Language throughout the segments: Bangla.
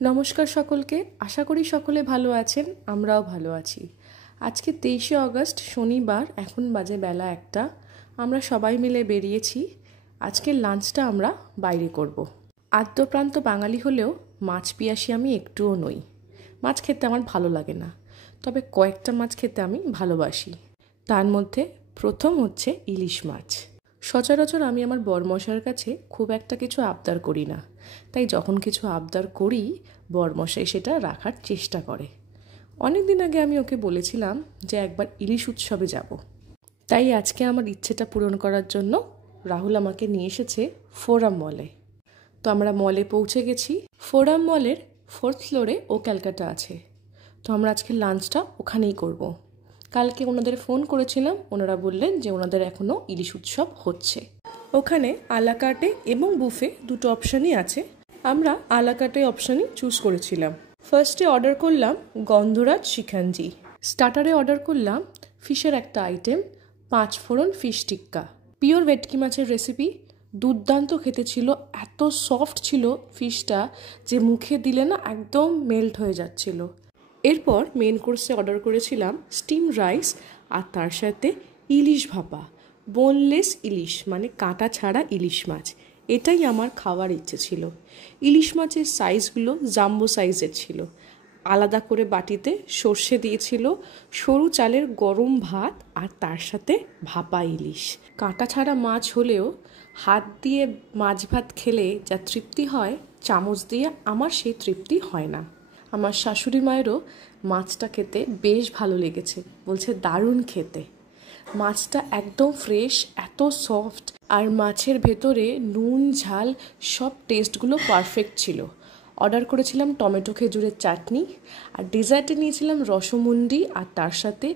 নমস্কার সকলকে। আশা করি সকলে ভালো আছেন, আমরাও ভালো আছি। আজকে 23শে আগস্ট শনিবার, এখন বাজে বেলা 1টা। আমরা সবাই মিলে বেরিয়েছি। আজকের লাঞ্চটা আমরা বাইরে করব। আদ্যপ্রান্ত বাঙালি হলেও মাছ পিয়াসী আমি একটুও নই। মাছ খেতে আমার ভালো লাগে না, তবে কয়েকটা মাছ খেতে আমি ভালোবাসি। তার মধ্যে প্রথম হচ্ছে ইলিশ মাছ। সচরাচর আমি আমার বরমশাইয়ের কাছে খুব একটা কিছু আবদার করি না, তাই যখন কিছু আবদার করি বরমশাই সেটা রাখার চেষ্টা করে। অনেক দিন আগে আমি ওকে বলেছিলাম যে একবার ইলিশ উৎসবে যাব, তাই আজকে আমার ইচ্ছেটা পূরণ করার জন্য রাহুল আমাকে নিয়ে এসেছে ফোরাম মলে। তো আমরা মলে পৌঁছে গেছি। ফোরাম মলের 4th ফ্লোরে ও ক্যালকাটা আছে। তো আমরা আজকে লাঞ্চটা ওখানেই করব। কালকে ওনাদের ফোন করেছিলাম, ওনারা বললেন যে ওনাদের এখনও ইলিশ উৎসব হচ্ছে। ওখানে আলাকার্টে এবং বুফে দুটো অপশানই আছে। আমরা আলাকার্টে অপশানই চুজ করেছিলাম। ফার্স্টে অর্ডার করলাম গন্ধরাজ শিখাঞ্জি। স্টার্টারে অর্ডার করলাম ফিশের একটা আইটেম, 5 ফোড়ন ফিশ টিক্কা। পিওর ভেটকি মাছের রেসিপি, দুর্দান্ত খেতে ছিল। এত সফট ছিল ফিশটা যে মুখে দিলে না একদম মেল্ট হয়ে যাচ্ছিল। এরপর মেন কোর্সে অর্ডার করেছিলাম স্টিম রাইস আর তার সাথে ইলিশ ভাপা। বোনলেস ইলিশ, মানে কাঁটা ছাড়া ইলিশ মাছ। এটাই আমার খাওয়ার ইচ্ছে ছিল। ইলিশ মাছের সাইজগুলো জাম্বো সাইজের ছিল। আলাদা করে বাটিতে সর্ষে দিয়েছিল, সরু চালের গরম ভাত আর তার সাথে ভাপা ইলিশ। কাঁটা ছাড়া মাছ হলেও হাত দিয়ে মাছ ভাত খেলে যা তৃপ্তি হয়, চামচ দিয়ে আমার সেই তৃপ্তি হয় না। আমার শাশুড়ি মায়েরও মাছটা খেতে বেশ ভালো লেগেছে, বলছে দারুণ খেতে। মাছটা একদম ফ্রেশ, এত সফট, আর মাছের ভেতরে নুন ঝাল সব টেস্টগুলো পারফেক্ট ছিল। অর্ডার করেছিলাম টমেটো খেজুরের চাটনি, আর ডেজার্টে নিয়েছিলাম রসমুন্ডি আর তার সাথে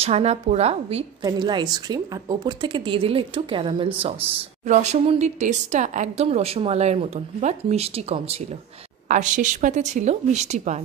ছানা পোড়া উইথ ভ্যানিলা আইসক্রিম, আর ওপর থেকে দিয়ে দিল একটু ক্যারামেল সস। রসমুন্ডির টেস্টটা একদম রসমালাইয়ের মতন, বাট মিষ্টি কম ছিল। আর শেষ পাতে ছিল মিষ্টি পান।